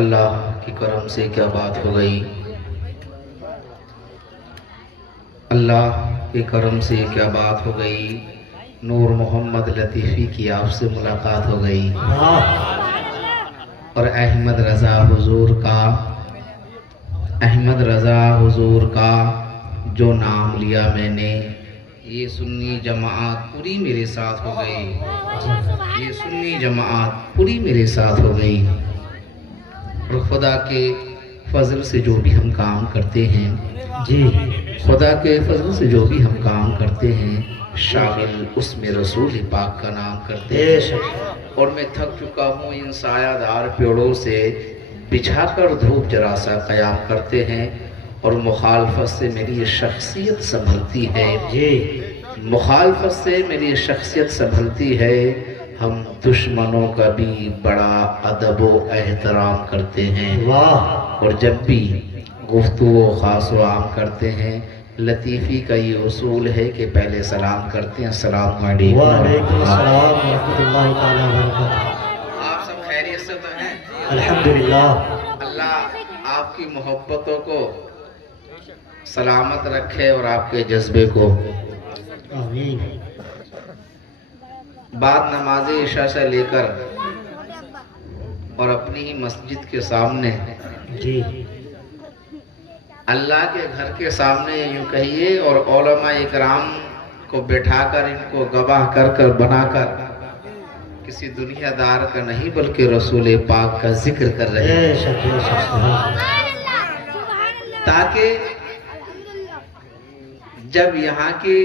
اللہ کی کرم سے کیا بات ہو گئی، اللہ کے کرم سے کیا بات ہو گئی، نور محمد لطیفی کی آپ سے ملاقات ہو گئی، اور احمد رضا حضور کا جو نام لیا میں نے، یہ سنی جماعت پوری میرے ساتھ ہو گئی، یہ سنی جماعت پوری میرے ساتھ ہو گئی۔ اور خدا کے فضل سے جو بھی ہم کام کرتے ہیں، جی خدا کے فضل سے جو بھی ہم کام کرتے ہیں، شامل اس میں رسول پاک کا نام کرتے ہیں۔ اور میں تھک چکا ہوں ان سایہ دار پیڑوں سے بچھا کر دھوپ جرا سا قیام کرتے ہیں، اور مخالفت سے میری یہ شخصیت سنبھلتی ہے، جی مخالفت سے میری شخصیت سنبھلتی ہے۔ ہم دشمنوں کا بھی بڑا ادب و احترام کرتے ہیں، واہ اور جب بھی گفتگو خاص و عام کرتے ہیں، لطیفی کا یہ اصول ہے کہ پہلے سلام کرتے ہیں، السلام علیکم وعلیکم السلام ورحمۃ اللہ تعالیٰ وبرکاتہ۔ آپ سب خیریت سے تو ہیں؟ الحمدللہ۔ اللہ آپ کی محبتوں کو سلامت رکھے اور آپ کے جذبے کو۔ آمین۔ بعد نماز عشاء سے لے کر اور اپنی ہی مسجد کے سامنے، جی اللہ کے گھر کے سامنے یوں کہیے، اور علماء اکرام کو بٹھا کر ان کو گواہ کر کر بنا کر کسی دنیا دار کا نہیں بلکہ رسول پاک کا ذکر کر رہے ہیں، بے شک بے شک، سبحان تاکہ جب یہاں کی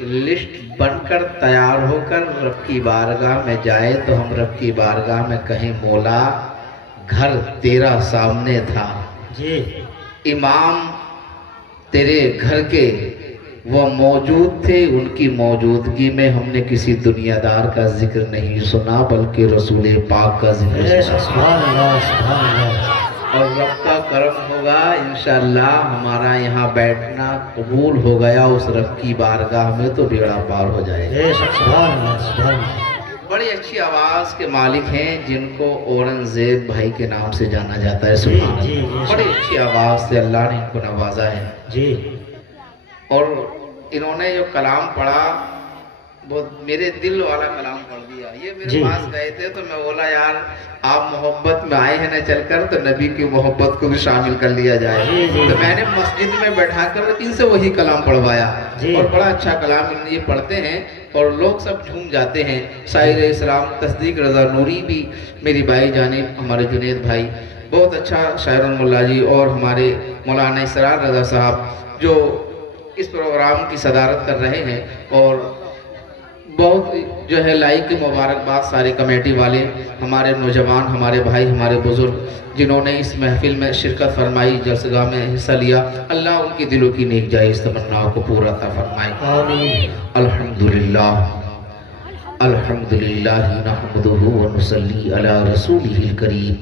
لسٹ بن کر تیار ہو کر رب کی بارگاہ میں جائے تو ہم رب کی بارگاہ میں کہیں مولا گھر تیرا سامنے تھا، جی امام تیرے گھر کے وہ موجود تھے، ان کی موجودگی میں ہم نے کسی دنیا دار کا ذکر نہیں سنا بلکہ رسول پاک کا ذکر بے شک، سنا، سبحان اللہ سبحان اللہ۔ اور رب کا کرم ہوگا انشاءاللہ ہمارا یہاں بیٹھنا قبول ہو گیا اس رب کی بارگاہ میں تو بیڑا پار ہو جائے گا۔ بے شک، سبحان اللہ سبحان اللہ۔ بڑی اچھی آواز کے مالک ہیں جن کو اورنگزیب بھائی کے نام سے جانا جاتا ہے، سبحان جی، اللہ۔ جی، بڑی اچھی آواز سے اللہ نے ان کو نوازا ہے، جی اور انہوں نے جو کلام پڑھا وہ میرے دل والا کلام پڑھ دیا۔ یہ میرے جی پاس گئے تھے تو میں بولا یار آپ محبت میں آئے ہیں نہ چل کر تو نبی کی محبت کو بھی شامل کر لیا جائے، جی، جی۔ تو میں نے مسجد میں بیٹھا کر ان سے وہی کلام پڑھوایا، جی۔ اور بڑا اچھا کلام یہ پڑھتے ہیں اور لوگ سب جھوم جاتے ہیں۔ سائر اسلام تصدیق رضا نوری بھی میری بھائی جانب، ہمارے جنید بھائی بہت اچھا شاعر الملا جی، اور ہمارے مولانا اسرار رضا صاحب جو اس پروگرام کی صدارت کر رہے ہیں، اور بہت جو ہے لائق مبارکباد سارے کمیٹی والے، ہمارے نوجوان، ہمارے بھائی، ہمارے بزرگ جنہوں نے اس محفل میں شرکت فرمائی، جلسگاہ میں حصہ لیا، اللہ ان کی دلوں کی نیک جائز تمناؤں کو پورا عطا فرمائے۔ آمین۔ الحمدللہ الحمدللہ نحمدہ ونصلی علی رسولہ الکریم،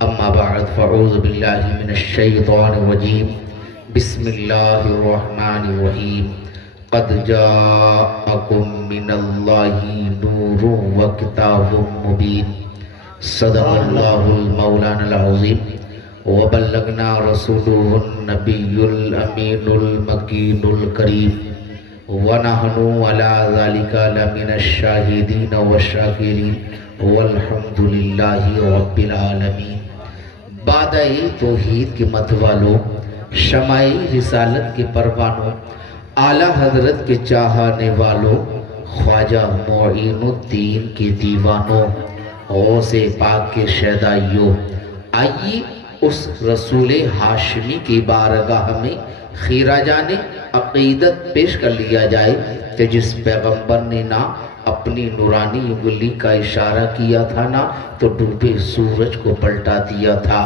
اما بعد فاعوذ باللہ من الشیطان الرجیم، بسم اللہ الرحمن الرحیم، قد جاءکم من اللہ نور و کتاب مبین، صدق اللہ المولانا العظیم، وبلغنا رسولہ النبی الامین المکین الکریم، وَنَحْنُ عَلَىٰ ذَلِكَ لَمِنَ الشَّاهِدِينَ وَالشَّاكِرِينَ وَالْحَمْدُ لِلَّهِ رَبِّ الْعَالَمِينَ۔ بادئ توحید کے مت والوں، شمع رسالت کے پروانوں، اعلیٰ حضرت کے چاہنے والوں، خواجہ معین الدین کے دیوانوں، غوث پاک کے شیدائیوں، آئیے اس رسول ہاشمی کی بارگاہ میں خیرہ جانے عقیدت پیش کر لیا جائے کہ جس پیغمبر نے نہ اپنی نورانی انگلی کا اشارہ کیا تھا نہ تو ڈوبے سورج کو پلٹا دیا تھا،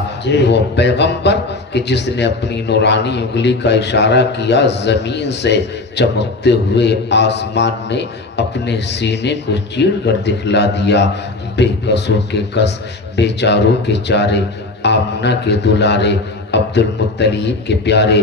وہ پیغمبر کہ جس نے اپنی نورانی انگلی کا اشارہ کیا زمین سے چمکتے ہوئے آسمان نے اپنے سینے کو چیڑ کر دکھلا دیا، بے کسوں کے کس، بے چاروں کے چارے، آمنہ کے دلارے، عبد المطلیب کے پیارے،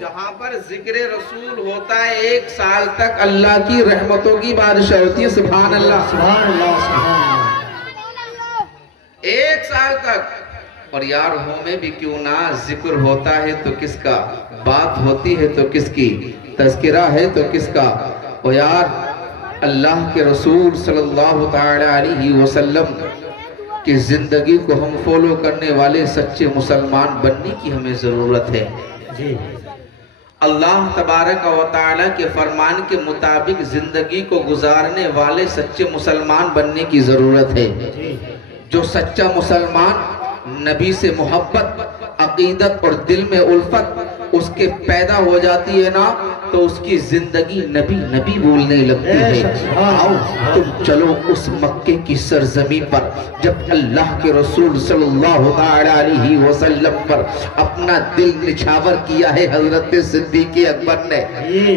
جہاں پر ذکر رسول ہوتا ہے 1 سال تک اللہ کی رحمتوں کی بارش ہوتی ہے. سبحان اللہ سبحان اللہ سبحان اللہ. 1 سال تک. اور یار ہوں میں بھی کیوں نہ ذکر ہوتا ہے تو کس کا, بات ہوتی ہے تو کس کی, تذکرہ ہے تو کس کا. اور یار اللہ کے رسول صلی اللہ تعالی علیہ وسلم کی زندگی کو ہم فالو کرنے والے سچے مسلمان بننے کی ہمیں ضرورت ہے. جی اللہ تبارک و تعالی کے فرمان کے مطابق زندگی کو گزارنے والے سچے مسلمان بننے کی ضرورت ہے. جی جو سچا مسلمان نبی سے محبت, عقیدت اور دل میں الفت اس کے پیدا ہو جاتی ہے نا, تو اس کی زندگی نبی نبی بولنے لگتی ہے. آؤ تم چلو اس مکے کی سرزمین پر جب اللہ کے رسول صلی اللہ علیہ وسلم پر اپنا دل نچھاور کیا ہے حضرت صدیق اکبر نے.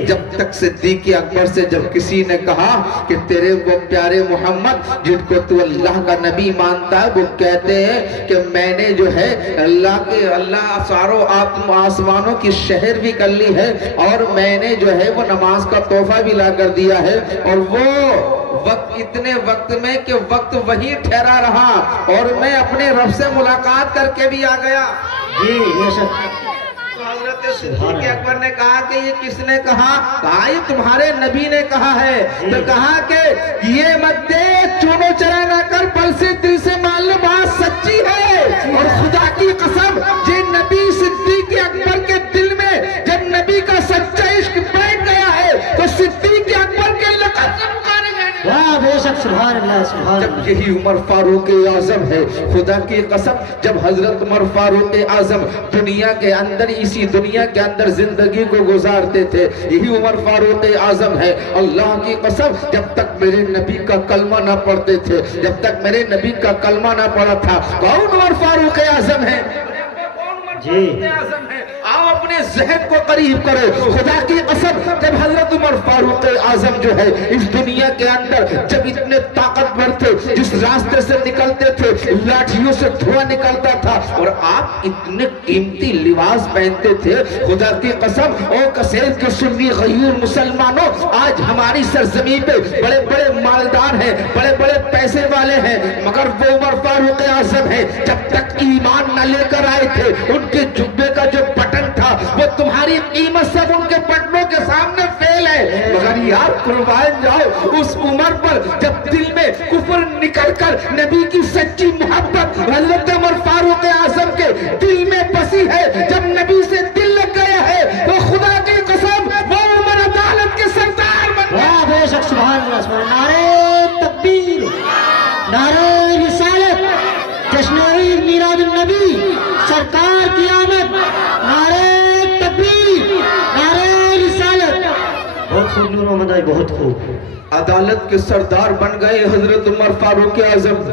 جب تک صدیق اکبر سے جب کسی نے کہا کہ تیرے وہ پیارے محمد جن کو تو اللہ کا نبی مانتا ہے, وہ کہتے ہیں کہ میں نے جو ہے اللہ ساروں آسمانوں کی شہر بھی کر لی ہے, اور میں نے جو ہے وہ نماز کا تحفہ بھی لا کر دیا ہے, اور وہ وقت اتنے وقت میں کہ وقت وہی ٹھہرا رہا اور میں اپنے رب سے ملاقات کر کے بھی آ گیا. جی بے شک. تو حضرت صدیق اکبر نے کہا کہ یہ کس نے کہا؟ کہا یہ تمہارے نبی نے کہا ہے. تو کہا کہ یہ مت دے چونو چرا نہ کر, بل سے دل سے مان لے بات سچی ہے. اور خدا کی قسم یہ نبی صدیق اکبر کے دل میں جب نبی کا سچا عشق بیٹھ گیا ہے تو صدیق اکبر کے لقب سے پکارے گئے. واہ بے شک. سبحان اللہ سبحان اللہ. جب یہی عمر فاروق اعظم ہے, خدا کی قسم جب حضرت عمر فاروق اعظم دنیا کے اندر اسی دنیا کے اندر زندگی کو گزارتے تھے, یہی عمر فاروق اعظم ہے. اللہ کی قسم جب تک میرے نبی کا کلمہ نہ پڑھتے تھے, جب تک میرے نبی کا کلمہ نہ پڑھا تھا, کون عمر فاروق اعظم ہے؟ جی آؤ اپنے ذہن کو قریب کرو. خدا کی قسم جب حضرت عمر فاروق اعظم جو ہے اس دنیا کے اندر جب اتنے طاقتور تھے, جس راستے سے نکلتے تھے لاٹھیوں سے دھواں نکلتا تھا, اور آپ اتنے قیمتی لباس پہنتے تھے. خدا کی قسم او کثیر کے سنی غیور مسلمانوں, آج ہماری سرزمین پہ بڑے بڑے مالدار ہیں, بڑے بڑے پیسے والے ہیں, مگر وہ عمر فاروق اعظم ہیں جب تک ایمان نہ لے کر آئے تھے ان کے جبے کا جو بٹن تھا وہ تمہاری قیمت سب ان کے بٹنوں کے سامنے فیل ہے. مگر یار قربان جاؤ اس عمر پر جب دل میں کفر نکل کر نبی کی سچی محبت حضرت عمر فاروق اعظم کے دل میں بسی ہے, جب نبی سے دل لگ گیا ہے تو خدا کی قسم وہ عمر عدالت کے سردار بن گئے. واہ بے شک. سبحان اللہ سبحان اللہ. نعرہ تکبیر, نعرہ رسالت, جشن عید میلاد النبی, سرکار کی آمد, نعرہ تکبیر, نعرہ رسالت. بہت خوب نور محمد آئی, بہت خوب. عدالت کے سردار بن گئے حضرت عمر فاروق اعظم.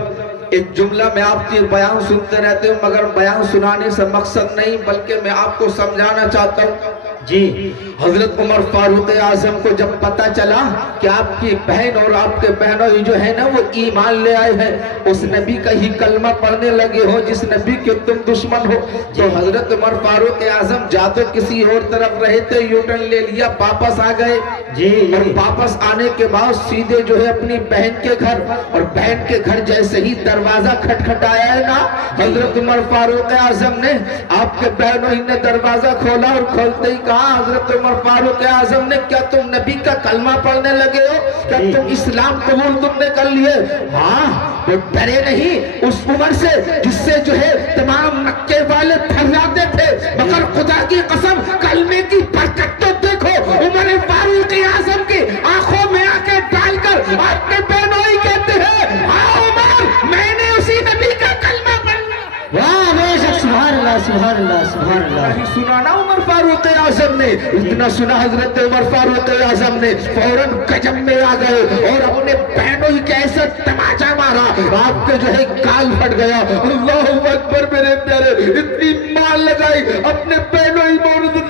ایک جملہ میں آپ کے بیان سنتے رہتے ہوں, مگر بیان سنانے سے مقصد نہیں بلکہ میں آپ کو سمجھانا چاہتا ہوں. جی حضرت عمر فاروق اعظم کو جب پتا چلا کہ آپ کی بہن اور آپ کے بہنوں جو ہے نا وہ ایمان لے آئے ہیں, اس نبی کا ہی کلمہ پڑھنے لگے ہو جس نبی کے تم دشمن ہو, تو حضرت عمر فاروق اعظم جا تو کسی اور طرف رہے تھے, یوٹرن لے لیا, واپس آ گئے. جی اور واپس آنے کے بعد سیدھے جو ہے اپنی بہن کے گھر, اور بہن کے گھر جیسے ہی دروازہ کھٹکھٹایا ہے نا, حضرت عمر فاروق اعظم نے آپ کے بہنوں ہی نے دروازہ کھولا, اور کھولتے ہی کہا حضرت عمر فاروق اعظم نے کیا تم نبی کا کلمہ پڑھنے لگے ہو, کیا تم اسلام قبول تم نے کر لیے؟ ہاں. وہ ڈرے نہیں اس عمر سے جس سے جو ہے تمام مکے والے تھراتے تھے, مگر خدا کی قسم کلمے کی برکت تو دیکھو عمر فاروق اعظم کی آنکھوں میں آنکھیں ڈال کر اپنے بہنوں ہی کہتے ہیں ہاں عمر میں نے اسی نبی کا کلمہ پڑھا. واہ بے شک. سبحان اللہ سبحان اللہ سبحان اللہ. نہیں سنا نا عمر فاروق اعظم نے, اتنا سنا حضرت عمر فاروق اعظم نے فوراً گجب میں آ گئے اور اپنے بہنوں ہی کیسے تماچا مارا, آپ کے جو ہے گال پھٹ گیا. اللہ اکبر میرے پیارے, اتنی مار لگائی اپنے بہنوں ہی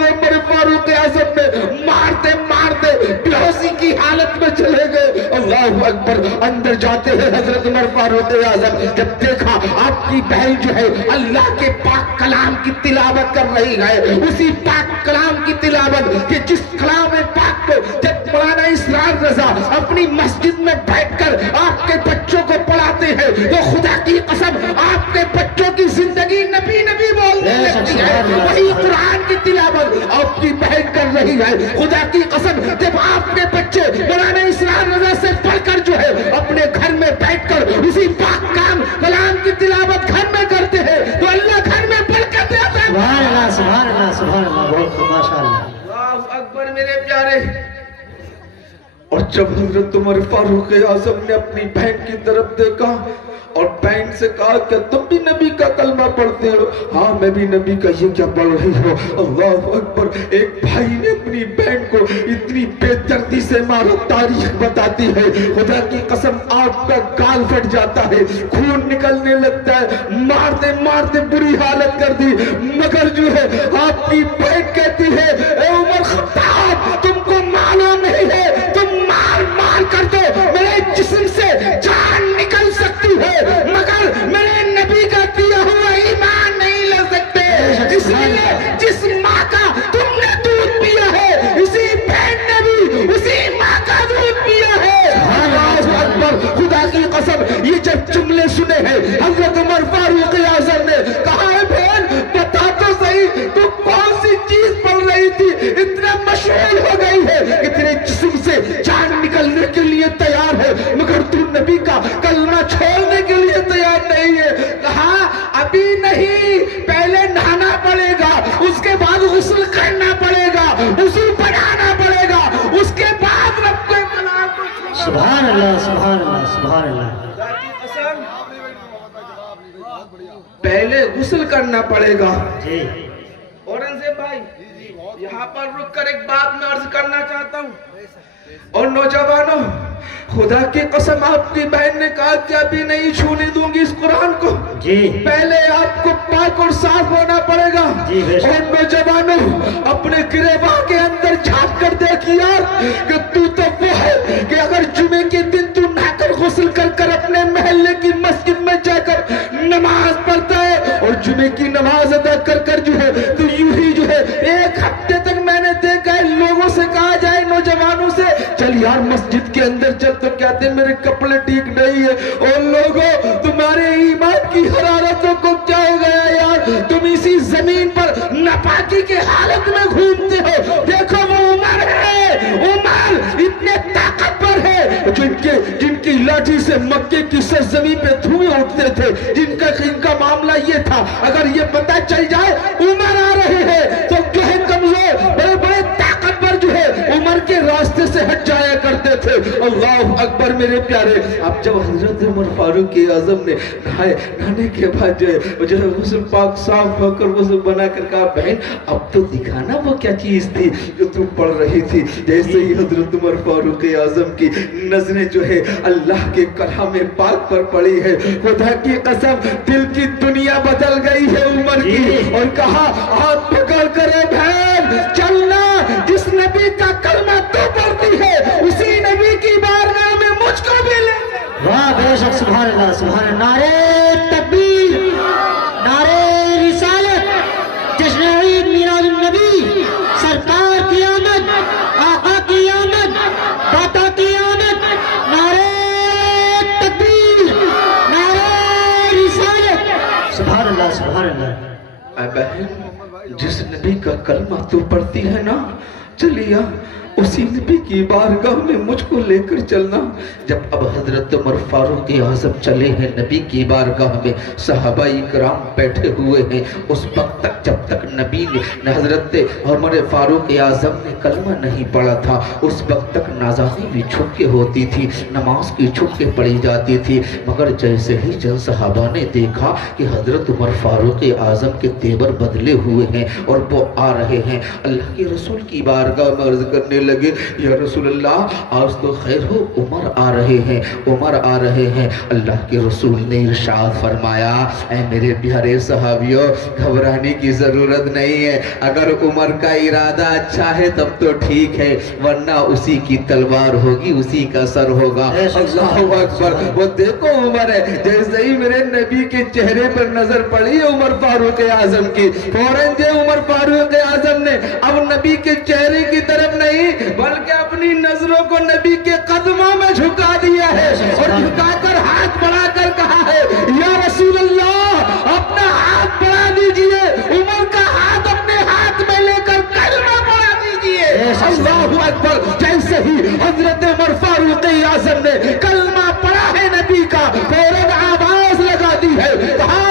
عمر فاروق اعظم نے, مارتے مارتے بے ہوشی کی حالت میں چلے گئے. اللہ اکبر. اندر جاتے ہیں حضرت عمر فاروق اعظم, جب دیکھا آپ کی بہن جو ہے اللہ کے پاک کلام کلام کی تلاوت کر رہی ہے، اسی پاک کلام کی تلاوت کہ جس کلام پاک کو جب مولانا اسرار رضا اپنی مسجد میں بیٹھ کر آپ کے بچوں کو پڑھاتے ہیں تو خدا کی قسم آپ کے بچوں کی زندگی نبی نبی بولنے لگتی ہے. وہی قرآن کی تلاوت آپ کی بہن کر رہی ہے. خدا کی قسم جب آپ کے بچے مولانا اسرار رضا سے پڑھ کر جو ہے اپنے گھر میں بیٹھ کر اسی پاک کلام کی تلاوت گھر میں کرتے ہیں تو اللہ گھر میں برکت دیتا ہے. سبحان اللہ سبحان اللہ سبحان اللہ. بہت ماشاءاللہ. اللہ اکبر میرے پیارے. اور جب حضرت عمر فاروق اعظم نے اپنی بہن کی طرف دیکھا اور بہن سے کہا کہ تم بھی نبی کا کلمہ پڑھتے ہو؟ ہاں میں بھی نبی کا. یہ کیا پڑھ رہی ہو؟ اللہ اکبر. ایک بھائی نے اپنی بہن کو اتنی بے دردی سے مارا. تاریخ بتاتی ہے خدا کی قسم آپ کا گال پھٹ جاتا ہے، خون نکلنے لگتا ہے، مارتے مارتے بری حالت کر دی. مگر جو ہے آپ کی بہن کہتی ہے اے عمر خطاب تم کو معلوم نہیں ہے، تم مار مار کر دو میرے جسم سے جان نکل سکتی ہے مگر میرے نبی کا دیا ہوا ایمان نہیں لے سکتے. اس لیے جس ماں کا تم نے دودھ پیا ہے اسی بہن نے بھی اسی ماں کا دودھ پیا ہے. اللہ اکبر. خدا کی قسم یہ جب جملے سنے ہیں حضرت عمر فاروق اعظم نے کہا ہے بہن بتا تو صحیح تو کون سی چیز پڑھ رہی تھی اتنا مشغول ہو گئی ہے کہ تیرے جسم سے جان نکلنے کے لیے تیار ہے مگر تو نبی کا کلمہ چھوڑنے کے لیے تیار نہیں ہے. کہا ابھی نہیں، پہلے نہانا پڑے گا، اس کے بعد غسل کرنا پڑے گا، وضو بنانا پڑے گا، اس کے بعد رب کے کلام کو. سبحان اللہ سبحان اللہ سبحان اللہ. پہلے غسل کرنا پڑے گا. جی اورنگزیب بھائی یہاں پر رک کر ایک بات میں عرض کرنا چاہتا ہوں. اور نوجوانوں خدا کی قسم آپ کی بہن نے کہا کہ ابھی نہیں چھونے دوں گی اس قرآن کو. جی پہلے آپ کو پاک اور صاف ہونا پڑے گا. جی بے شک. اور نوجوانوں اپنے گریباں کے اندر جھانک کر دیکھ یار کہ تو وہ ہے کہ اگر جمعے کے دن تو نہا کر غسل کر کر اپنے محلے کی مسجد میں جا کر نماز پڑھتا ہے اور جمعے کی نماز ادا کر کر جو ہے تو یوں ہی جو ہے ایک ہفتے تک میں نے دیکھا ہے لوگوں سے کہا جائے نوجوانوں سے چل یار مسجد کے اندر چل تو کہتے ہیں میرے کپڑے ٹھیک نہیں ہے. اور لوگوں تمہارے ایمان کی حرارتوں کو کیا ہو گیا یار، تم اسی زمین پر ناپاکی کے حالت میں گھومتے ہو. دیکھو وہ عمر ہے، عمر اتنے طاقتور ہے جن کی لاٹھی سے مکے کی سرزمین پہ دھوئیں اٹھتے تھے. جن کا معاملہ یہ تھا اگر یہ پتہ چل جائے عمر آ رہے ہیں تو جو ہے کمزور بڑے بڑے طاقتور جو ہے عمر کے راستے سے ہٹ جایا کرتے تھے. اللہ اکبر میرے پیارے. اب جب حضرت عمر فاروق اعظم نے نہانے کے بعد جو ہے غسل پاک صاف ہو کر غسل بنا کر کہا بہن اب تو دکھانا وہ کیا چیز تھی جو تم پڑھ رہی تھی. جیسے ہی حضرت عمر فاروق اعظم کی نظریں جو ہے اللہ کے کلام پاک پر پڑی ہے خدا کی قسم دل کی دنیا بدل گئی ہے عمر کی. اور کہا ہاتھ پکڑ کر بہن چلنا جس نبی کا کلمہ تو پڑھتی ہے اسی نبی کی بارگاہ میں مجھ کو بھی لے. واہ بے شک سبحان اللہ سبحان اللہ. نعرہ تکبیر، نعرہ رسالت، جشن عید میلاد النبی، سرکار کی آمد، آقا کی آمد، داتا کی آمد. نعرہ تکبیر، نعرہ رسالت. سبحان اللہ سبحان اللہ. اے بہن جس نبی کا کلمہ تو پڑھتی ہے نا چلیا اسی نبی کی بارگاہ میں مجھ کو لے کر چلنا. جب اب حضرت عمر فاروق اعظم چلے ہیں نبی کی بارگاہ میں صحابہ کرام بیٹھے ہوئے ہیں اس وقت تک جب تک نبی نے حضرت عمر فاروق اعظم نے کلمہ نہیں پڑھا تھا اس وقت تک نازانی بھی چھپ کے ہوتی تھی، نماز کی چھپ کے پڑھی جاتی تھی. مگر جیسے ہی جن صحابہ نے دیکھا کہ حضرت عمر فاروق اعظم کے تیور بدلے ہوئے ہیں اور وہ آ رہے ہیں اللہ کے رسول کی بارگاہ میں عرض کرنے لگے یا رسول اللہ آج تو خیر ہو عمر آ رہے ہیں، عمر آ رہے ہیں۔ اللہ کے رسول نے ارشاد فرمایا اے میرے پیارے صحابیوں گھبرانے کی ضرورت نہیں ہے، اگر عمر کا ارادہ اچھا ہے تب تو ٹھیک ہے ورنہ اسی کی تلوار ہوگی، اسی کا سر ہوگا۔ اللہ اکبر، وہ دیکھو عمر ہے، جیسے ہی میرے نبی کے چہرے پر نظر پڑی عمر فاروق اعظم کی، فوراً جو عمر فاروق اعظم نے اب نبی کے چہرے کی طرف نہیں بلکہ اپنی نظروں کو نبی کے قدموں میں جھکا دیا ہے اور جھکا کر ہاتھ بڑھا کر کہا ہے یا رسول اللہ اپنا ہاتھ بڑھا دیجئے، عمر کا ہاتھ اپنے ہاتھ میں لے کر کلمہ پڑھا دیجئے۔ اللہ اکبر، جیسے ہی حضرت عمر فاروق اعظم نے کلمہ پڑھا ہے نبی کا، فوراً آواز لگا دی ہے، کہا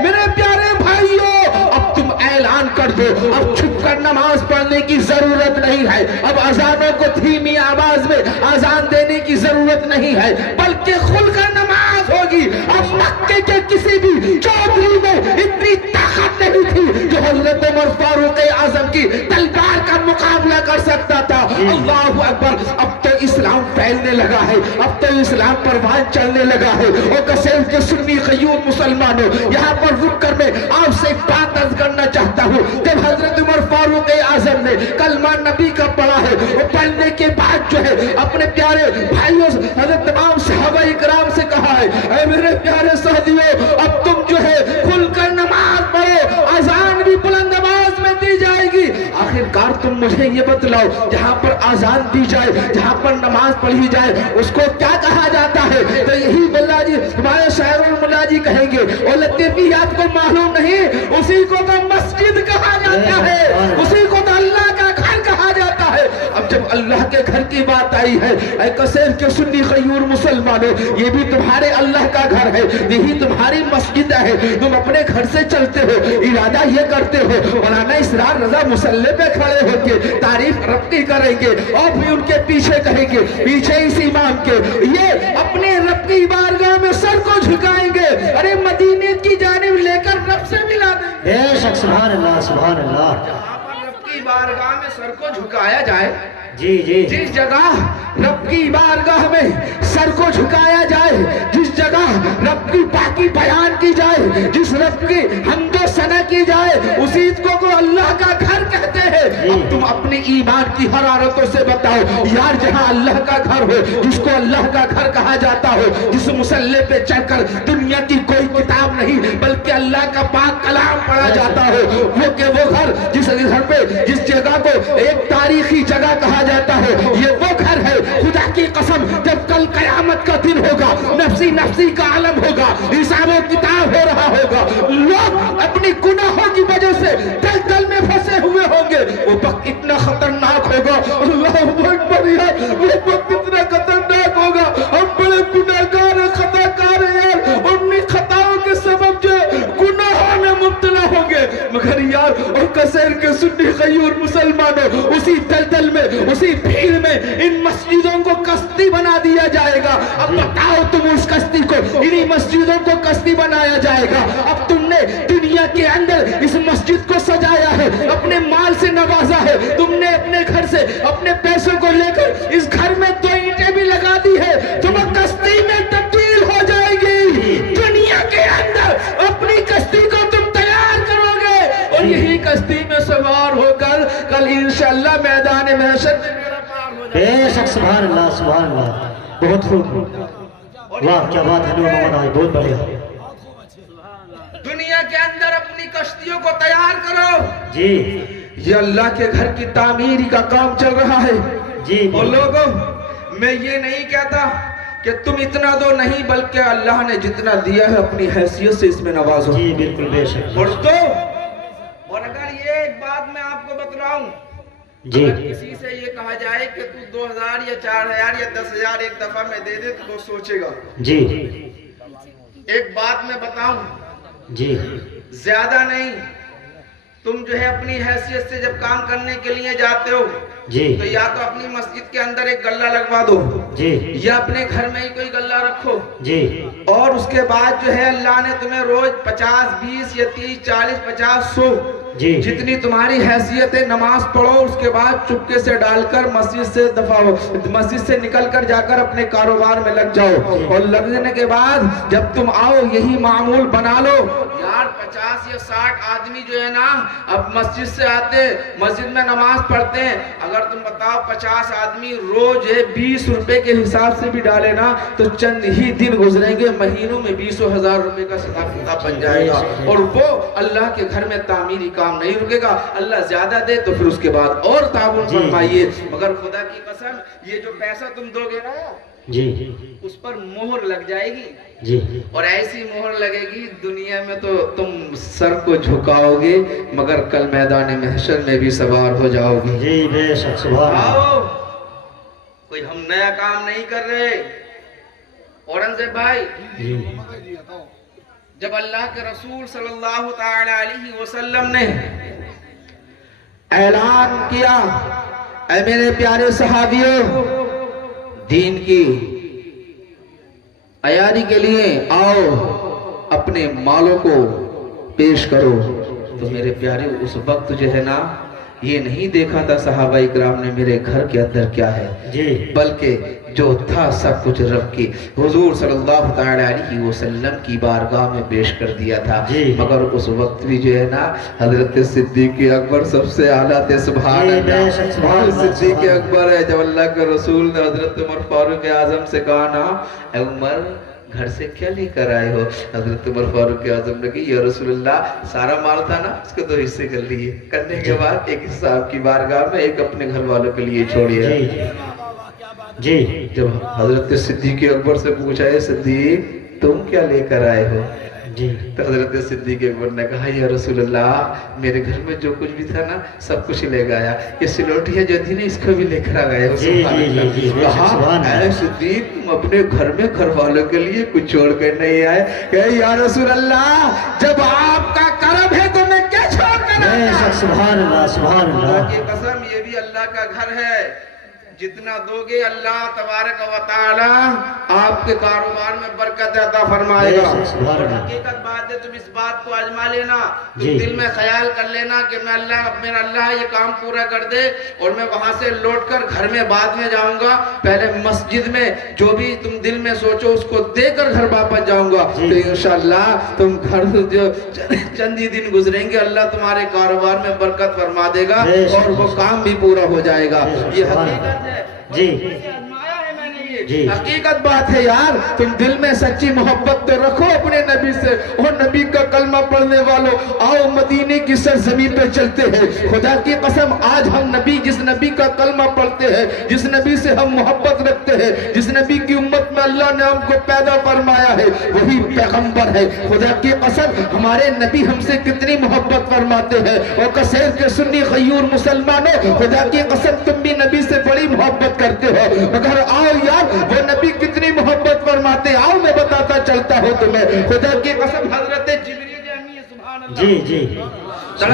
میرے پیارے بھائیوں اب تم اعلان کر دو، اب چھپ کر نماز پڑھنے کی ضرورت نہیں ہے، اب اذانوں کو دھیمی آواز میں اذان دینے کی ضرورت نہیں ہے بلکہ کھل کر نماز ہوگی۔ اب مکے کے کسی بھی چودھری میں اتنی طاقت نہیں تھی جو حضرت عمر فاروق اعظم کی تلوار کا مقابلہ کر سکتا تھا۔ اللہ اکبر، اب تو اسلام پھیلنے لگا ہے، اب تو اسلام پروان چلنے لگا ہے۔ اور کثیر کے سنی غیور مسلمانوں یہاں پر رک کر میں آپ سے ایک بات عرض کرنا چاہتا ہوں، جب حضرت عمر فاروق اعظم نے کلمہ نبی کا پڑھا ہے، وہ پڑھنے کے بعد جو ہے اپنے پیارے بھائیوں حضرت تمام صحابہ اکرام سے کہا ہے اے میرے پیارے ساتھیوں اب تم جو ہے کھل کر نماز پڑھو، اذان بھی بلند آواز میں دی جائے گی۔ آخرکار تم مجھے یہ بتلاؤ جہاں پر اذان دی جائے، جہاں پر نماز پڑھی جائے اس کو کیا کہا جاتا ہے؟ تو یہی ملا جی ہمارے شاعر الملا جی کہیں گے اور لطیفیات کو معلوم نہیں، اسی کو تو مسجد کہا جاتا ہے، اسی کو تو اللہ کا گھر کہا جاتا ہے۔ اب جب اللہ کے گھر کی بات آئی ہے اے کثیر کے سنی غیور مسلمانوں، یہ بھی تمہارے اللہ کا گھر ہے، یہی تمہاری مسجد ہے، تم اپنے گھر سے چلتے ہو، ارادہ یہ کرتے ہو مولانا اسرار رضا مصلی پہ کھڑے ہو کے تعریف رب کی کریں گے اور بھی ان کے پیچھے کہیں گے، پیچھے اس امام کے یہ اپنے رب کی بارگاہ میں سر کو جھکائیں گے، ارے مدینے کی جانب لے کر رب سے ملا دیں گے۔ بے شک، سبحان اللہ سبحان اللہ۔ جہاں پر رب کی بارگاہ میں سر کو جھکایا جائے، جی جی، جس جگہ رب کی بارگاہ میں سر کو جھکایا جائے، جس جگہ رب کی پاکی بیان کی جائے، جس رب کی حمد و ثنا کی جائے، اسی کو اللہ کا گھر کہتے ہیں۔ اب تم اپنے ایمان کی حرارتوں سے بتاؤ یار، جہاں اللہ کا گھر ہو، جس کو اللہ کا گھر کہا جاتا ہو، جس مسلح پہ چڑھ کر دنیا کی کوئی کتاب نہیں بلکہ اللہ کا پاک کلام پڑھا جاتا ہو، وہ کہ وہ گھر جس گھر پہ جس جگہ کو ایک تاریخی جگہ کہا جاتا ہے، یہ وہ گھر ہے۔ خدا کی قسم جب کل قیامت کا دن ہوگا، نفسی نفسی کا عالم ہوگا، حساب و کتاب ہو رہا ہوگا، لوگ اپنی گناہوں کی وجہ سے دلدل میں پھنسے ہوئے ہوں گے، وہ وقت اتنا خطرناک ہوگا، اللہ اکبر یار، وہ وقت اتنا خطرناک ہوگا، ہم بڑے گناہگار ہیں، خطا کار ہیں یار، اپنی خطاؤں کے سبب جو گناہوں میں مبتلا ہوں گے، مگر یار اور کثیر کے سنی غیور مسلمانوں اسی دلدل میں، اسی بھیڑ میں ان مسجدوں کو کشتی بنا دیا جائے گا۔ اب بتاؤ تم اس کشتی کو، انہی مسجدوں کو کشتی بنایا جائے گا۔ اب تم نے دنیا کے اندر اس مسجد کو سجایا ہے، اپنے مال سے نوازا ہے، تم نے اپنے گھر سے اپنے پیسوں کو لے کر اس گھر میں 2 اینٹیں بھی لگا دی ہے، تم کشتی میں تبدیل ہو جائے گی۔ دنیا کے اندر اپنی کشتی کو تم تیار کرو گے اور یہی کشتی میں سوار ہو کر کل انشاءاللہ میدان محشر میں میرا پار ہو جائے گا۔ بے شک، سبحان اللہ سبحان اللہ، بہت خوب، واہ کیا بات ہے، محمد آئی بہت بڑھیا۔ دنیا کے اندر اپنی کشتیوں کو تیار کرو جی، یہ اللہ کے گھر کی تعمیر کا کام چل رہا ہے جی، اور لوگوں میں یہ نہیں کہتا کہ تم اتنا دو، نہیں بلکہ اللہ نے جتنا دیا ہے اپنی حیثیت سے اس میں نوازو۔ جی بالکل، بے شک اور تو اور اگر یہ ایک بات میں آپ کو بتلاؤں، جی، اگر کسی سے یہ کہا جائے کہ تو 2000 یا 4000 یا 10,000 ایک دفعہ میں دے دے تو وہ سوچے گا۔ جی ایک بات میں بتاؤں، جی، زیادہ نہیں، تم جو ہے اپنی حیثیت سے جب کام کرنے کے لیے جاتے ہو جی، تو یا تو اپنی مسجد کے اندر ایک گلہ لگوا دو، جی، یا اپنے گھر میں ہی کوئی گلہ رکھو، جی، اور اس کے بعد جو ہے اللہ نے تمہیں روز 50 20 یا 30 40 50 100 جی جتنی تمہاری حیثیت ہے نماز پڑھو، اس کے بعد چپکے سے ڈال کر مسجد سے دفع ہو، مسجد سے نکل کر جا کر اپنے کاروبار میں لگ جاؤ، اور لگنے کے بعد جب تم آؤ یہی معمول بنا لو۔ یار 50 یا 60 آدمی جو ہے نا اب مسجد سے آتے مسجد میں نماز پڑھتے ہیں، اگر تم بتاؤ 50 آدمی روز 20 روپے کے حساب سے بھی ڈالے نا تو چند ہی دن گزریں گے، مہینوں میں 20,000 روپے کا صدقہ بن جائے گا، اور وہ اللہ کے گھر میں تعمیری کام نہیں رکے گا۔ اللہ زیادہ دے تو پھر اس کے بعد اور تعاون فرمائیے، مگر خدا کی قسم یہ جو پیسہ تم دو گے نا جی اس پر مہر لگ جائے گی، جی اور ایسی مہر لگے گی دنیا میں تو تم سر کو جھکاؤ گے مگر کل میدان محشر میں بھی سوار ہو جاؤ گے۔ جی بے شک سبحان اللہ۔ آؤ، کوئی ہم نیا کام نہیں کر رہے۔ اورنگزیب بھائی، جی جب اللہ کے رسول صلی اللہ تعالی علیہ وسلم نے اعلان کیا، اے میرے پیارے صحابیوں، دین کی عیاری کے لیے آؤ اپنے مالوں کو پیش کرو، تو میرے پیارے اس وقت جو ہے نا یہ نہیں دیکھا تھا صحابہ اکرام نے میرے گھر کے اندر کیا ہے، جی بلکہ جو تھا سب کچھ رب کی حضور صلی اللہ تعالی علیہ وسلم کی بارگاہ میں پیش کر دیا تھا۔ جی مگر اس وقت بھی جو ہے نا حضرت صدیق اکبر سب سے اعلیٰ تھے، سبحان اللہ۔ صدیق اکبر ہے، جب اللہ کے رسول نے حضرت عمر فاروق اعظم سے کہا نا اے عمر گھر سے کیا لے کر آئے ہو، حضرت عمر فاروق اعظم نے کہا یا رسول اللہ سارا مال تھا نا اس کے 2 حصے کر لیے، کرنے کے بعد ایک حصہ آپ کی بارگاہ میں ایک اپنے گھر والوں کے لیے چھوڑیے۔ جی جب حضرت صدیق اکبر سے پوچھا ہے صدیق تم کیا لے کر آئے ہو، جی تو حضرت صدیق اکبر نے کہا یا رسول اللہ میرے گھر میں جو کچھ بھی تھا نا سب کچھ لے گیا، یہ سلوٹیاں جو تھی نا اس کو بھی لے کر آ گئے۔ کہا اے صدیق تم اپنے گھر میں گھر والوں کے لیے کچھ چھوڑ کر نہیں آئے، کہ یا رسول اللہ جب آپ کا کرم ہے تو میں کیا چھوڑ کر آتا۔ سبحان اللہ سبحان اللہ اللہ۔ کی قسم یہ بھی اللہ کا گھر ہے، جتنا دو گے اللہ تبارک و تعالی آپ کے کاروبار میں برکت عطا فرمائے گا۔ اور حقیقت بات ہے، تم اس بات کو آزما لینا، تم دل میں خیال کر لینا کہ میں میرا اللہ یہ کام پورا کر دے اور میں وہاں سے لوٹ کر گھر میں بعد میں جاؤں گا، پہلے مسجد میں جو بھی تم دل میں سوچو اس کو دے کر گھر واپس جاؤں گا، تو انشاءاللہ تم گھر جو چند ہی دن گزریں گے اللہ تمہارے کاروبار میں برکت فرما دے گا اور وہ کام بھی پورا ہو جائے گا۔ یہ حقیقت جی جی حقیقت بات ہے یار، تم دل میں سچی محبت تو رکھو اپنے نبی سے، اور نبی کا کلمہ پڑھنے والوں آؤ مدینے کی سرزمین پہ چلتے ہیں۔ خدا کی قسم آج ہم نبی جس نبی کا کلمہ پڑھتے ہیں، جس نبی سے ہم محبت رکھتے ہیں، جس نبی کی امت میں اللہ نے ہم کو پیدا فرمایا ہے وہی پیغمبر ہے۔ خدا کی قسم ہمارے نبی ہم سے کتنی محبت فرماتے ہیں، اور کثیر کے سنی غیور مسلمانوں خدا کی قسم تم بھی نبی سے بڑی محبت کرتے ہو، مگر آؤ یار وہ نبی کتنی محبت فرماتے ہیں، آؤ میں بتاتا چلتا ہوں تمہیں۔ خدا کی قسم حضرت جبریل امی سبحان اللہ، جی جی یا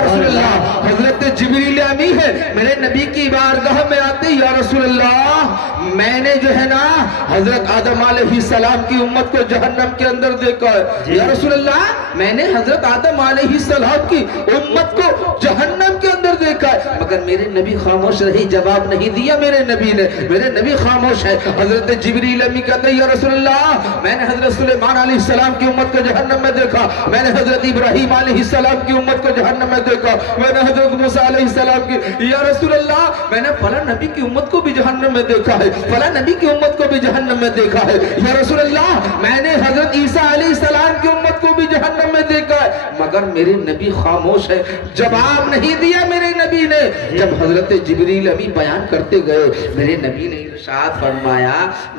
رسول اللہ حضرت جبریل امی ہے میرے نبی کی بارگاہ میں آتے یا رسول اللہ میں نے جو ہے نا حضرت آدم علیہ السلام کی امت کو جہنم کے اندر دیکھا ہے، یا رسول اللہ میں نے حضرت آدم علیہ السلام کی امت کو جہنم کے اندر دیکھا ہے، مگر میرے نبی خاموش رہی، جواب نہیں دیا میرے نبی نے، میرے نبی خاموش ہے۔ حضرت جبریل امی کہتے یا رسول اللہ میں نے حضرت سلیمان علیہ السلام کی امت کو جہنم میں دیکھا، میں نے حضرت ابراہیم علیہ السلام کی امت کو جہنم میں دیکھا، میں نے حضرت موسیٰ علیہ السلام کی، یا رسول اللہ میں نے فلاں نبی کی امت کو بھی جہنم میں دیکھا ہے، فلاں نبی کی امت کو بھی جہنم میں دیکھا ہے، یا رسول اللہ میں نے حضرت عیسیٰ علیہ السلام کی امت کو بھی جہنم میں دیکھا ہے، مگر میرے نبی خاموش ہے، جواب نہیں دیا میرے نبی نے۔ جب حضرت جبریل امی بیان کرتے گئے میرے نبی نے ارشاد فرمایا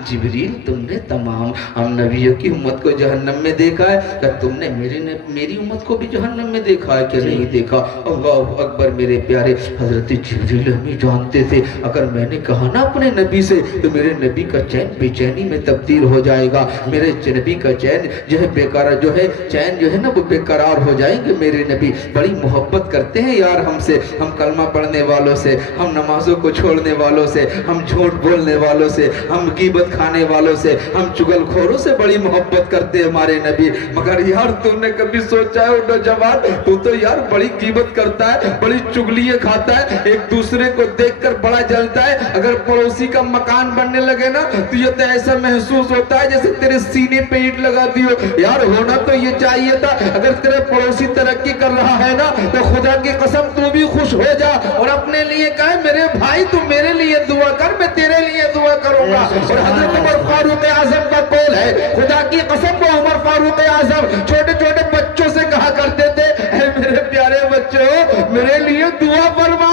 جبریل تم نے تمام ہم نبیوں کی امت کو جہنم میں دیکھا ہے، کہ تم نے میری امت کو بھی جہنم میں دیکھا ہے کہ نہیں دیکھا؟ اللہ اکبر میرے پیارے حضرت جبریل امی جانتے تھے اگر میں نے کہا نا اپنے نبی سے تو میرے نبی کا چین بے چینی میں تبدیل ہو جائے گا، میرے نبی کا چین جو ہے بیقرار جو ہے چین جو ہے نا وہ بے قرار ہو جائیں گے۔ میرے نبی بڑی محبت کرتے ہیں یار ہم سے، ہم کلمہ پڑھنے والوں سے، ہم نمازوں کو چھوڑنے والوں سے، ہم جھوٹ بولنے بولنے والوں سے، ہم غیبت کھانے والوں سے، ہم چگل خوروں سے بڑی محبت کرتے ہیں ہمارے نبی. مگر یار تو نے کبھی سوچا ہے نوجوان، تو یار بڑی غیبت کرتا ہے، بڑی چگلیاں کھاتا ہے، ایک دوسرے کو دیکھ کر بڑا جلتا ہے. اگر پڑوسی کا مکان بننے لگے نا تو یہ تو ایسا محسوس ہوتا ہے جیسے تیرے سینے پہ اینٹ لگا دیو. یار ہونا تو یہ چاہیے تھا، اگر تیرے پڑوسی ترقی کر رہا ہے نا تو خدا کی قسم تو بھی خوش ہو جا اور اپنے لیے کہے میرے بھائی تو میرے لیے دعا کر، میں تیرے لیے دعا کروں گا. اور حضرت عمر فاروق اعظم کا قول ہے، خدا کی قسم وہ عمر فاروق اعظم چھوٹے چھوٹے بچوں سے کہا کرتے تھے اے میرے پیارے بچوں میرے لیے دعا فرماؤ.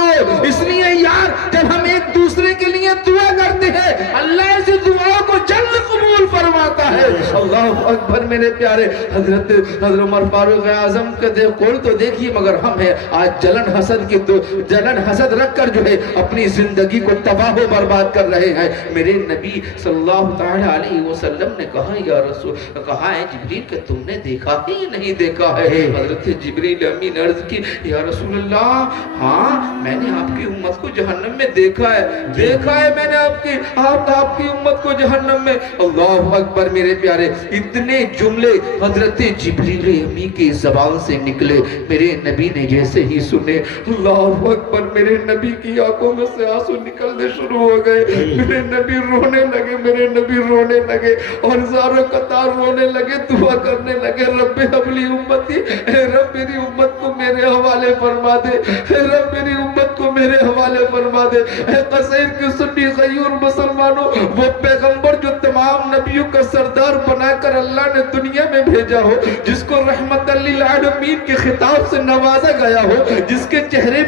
اس لیے یار جب ہم ایک دوسرے کے لیے دعا کرتے ہیں اللہ سے دعا کو جلد قبول فرماتا ہے. اللہ اکبر میرے پیارے. حضرت عمر فاروق اعظم کا قول تو دیکھیے، مگر ہم ہیں آج جلن حسد رکھ کر جو ہے اپنی زندگی کو تباہ و برباد کر رہے ہیں. میرے نبی صلی اللہ تعالی علیہ وسلم نے کہا یا رسول، کہا ہے جبریل کہ تم نے دیکھا ہے یا نہیں دیکھا ہے؟ حضرت جبریل امین عرض کی یا رسول اللہ ہاں میں نے آپ کی امت کو جہنم میں دیکھا ہے میں نے آپ کی امت کو جہنم میں. اللہ اکبر میرے پیارے. اتنے جملے حضرت جبریل امی کی زبان سے نکلے، میرے نبی نے جیسے ہی سنے اللہ اکبر میرے نبی کی آنکھوں میں سے آنسو نکلنے شروع ہو گئے. میرے نبی رونے لگے اور زاروں قطار رونے لگے، دعا کرنے لگے رب حبلی امتی، اے رب میری امت کو میرے حوالے فرما دے، اے رب میری امت کو میرے حوالے فرما دے. اے قصیر کے سنی غیور مسلمانوں، وہ پیغمبر جو تمام نبیوں کا سردار بنا کر اللہ نے دنیا میں بھیجا ہو، جس کو رحمت للعالمین کے خطاب سے نوازا گیا ہو، جس کے چہرے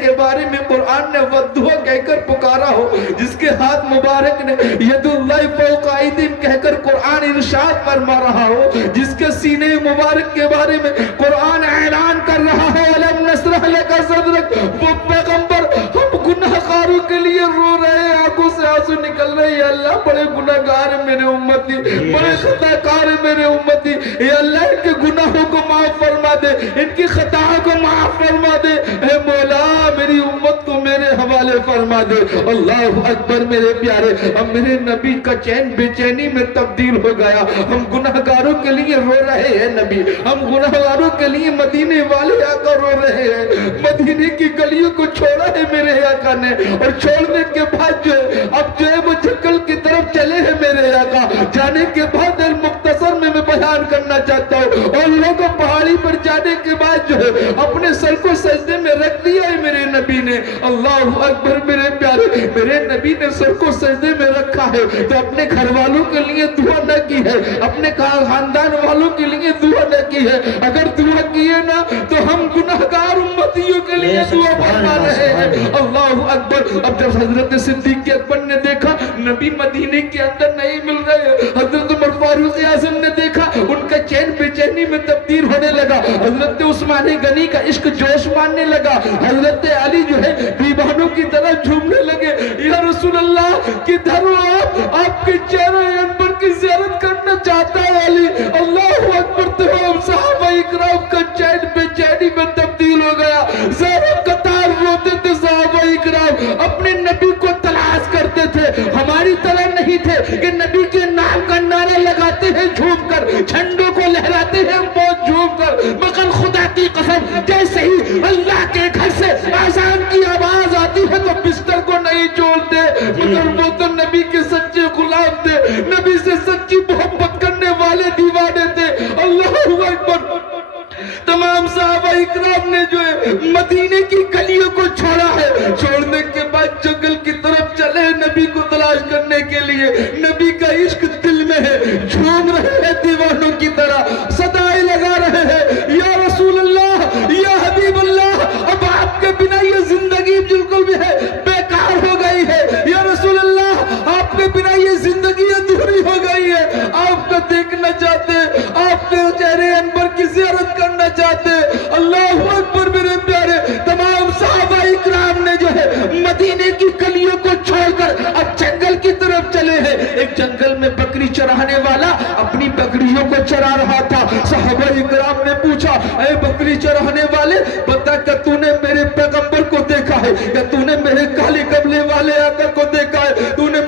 کے بارے میں قرآن نے ودھوا کہہ کر پکارا ہو، جس کے ہاتھ مبارک نے ید اللہ فوق ایدیہم کہہ کر قرآن ارشاد فرما رہا ہو، جس کے سینے مبارک کے بارے میں قرآن اعلان کر رہا ہے الم نشرح لک صدرک، وہ پیغمبر ہم گناہ گاروں کے لیے رو رہے ہیں، آنکھوں سے آنسو نکل رہے ہیں. یا اللہ بڑے گناہ گار ہیں میرے امتی، بڑے خطا کار ہیں میرے امتی. یا اللہ ان کے گناہوں کو معاف فرما دے، ان کی خطاؤں کو معاف فرما دے. اے مولا میری امت کو میرے حوالے فرما دے. اللہ اکبر میرے پیارے. اب میرے نبی کا چین بے چینی میں تبدیل ہو گیا. ہم گناہ گاروں کے لیے رو رہے ہیں نبی، ہم گناہ گاروں کے لیے مدینے والے آقا رو رہے ہیں. مدینے کی گلیوں کو چھوڑا ہے میرے آقا نے، اور چھوڑنے کے بعد جو ہے اب جو ہے وہ جنگل کی طرف چلے ہیں میرے آقا. جانے کے بعد المختصر میں بیان کرنا چاہتا ہوں، اور لوگوں پہاڑی پر جانے کے بعد جو ہے اپنے سر کو سجدے میں رکھ دیا ہے میرے نبی نے. اللہ اکبر میرے پیارے. میرے نبی نے سر کو سجدے میں رکھا ہے تو اپنے گھر والوں کے لیے دعا نہ کی ہے، اپنے خاندان والوں کے لیے دعا نہ کی ہے. اگر دعا کیے نا تو ہم گناہگار امتیوں کے لیے دعا فرما رہے ہیں. اللہ اکبر. اب جب حضرت صدیق اکبر نے دیکھا نبی مدینے کے اندر نہیں مل رہے، حضرت عمر فاروق اعظم نے دیکھا ان کا چین بے چینی میں تبدیل ہونے لگا. حضرت عثمان غنی کا عشق جوش ماننے لگا. حضرت علی جو ہے دیوانوں کی طرح جھومنے لگے. یا رسول اللہ کدھر ہو آپ کے چہرے انور کی زیارت کرنا چاہتا ہے علی. اللہ اکبر. تمام صحابہ اکرام کا چین بے چینی میں تبدیل ہو گیا. زاروں قطار روتے تھے صحابہ اکرام، اپنے نبی کو تلاش کرتے تھے. ہماری طرح نہیں تھے کہ نبی کے نام کا نعرہ لگاتے ہیں جھوم کر، جھنڈوں کو لہراتے ہیں بہت جھوم کر، مگر خدا کی قسم جیسے ہی اللہ کے گھر سے اذان کی آواز آتی ہے تو بستر کو نہیں چھوڑتے. مگر وہ تو نبی کے سچے غلام تھے، نبی سے سچی محبت کرنے والے دیوانے تھے. اللہ اکبر. تمام صحابہ اکرام نے جو ہے مدینے کی گلیوں کو چھوڑا ہے. چھوڑنے کے بعد جنگل کی طرف چلے نبی کو تلاش کرنے کے لیے. نبی کا عشق دل میں ہے، جھوم رہے ہیں دیوانوں کی طرح، صدائیں لگا رہے ہیں یا رسول اللہ یا حبیب اللہ. اب آپ کے بنا یہ زندگی بالکل بھی ہے بیکار ہو گئی ہے. یا رسول اللہ آپ کے بنا یہ زندگی ادھوری ہو گئی ہے. آپ کو دیکھنا چاہتے، آپ کے چہرے انور کی زیارت کرنا چاہتے. اللہ اکبر میرے پیارے. تمام صحابہ اکرام نے جو ہے مدینے کی گلیوں کو چھوڑ کر اب جنگل کی طرف چلے ہیں. ایک جنگل میں بکری چرانے والا اپنی بکریوں کو چرا رہا تھا. صحابہ اکرام نے پوچھا اے بکری چرانے والے بتا کہ تو نے میرے پیغمبر کو دیکھا ہے، کہ تو نے میرے کالے قبلے والے آقا کو دیکھا ہے، تو نے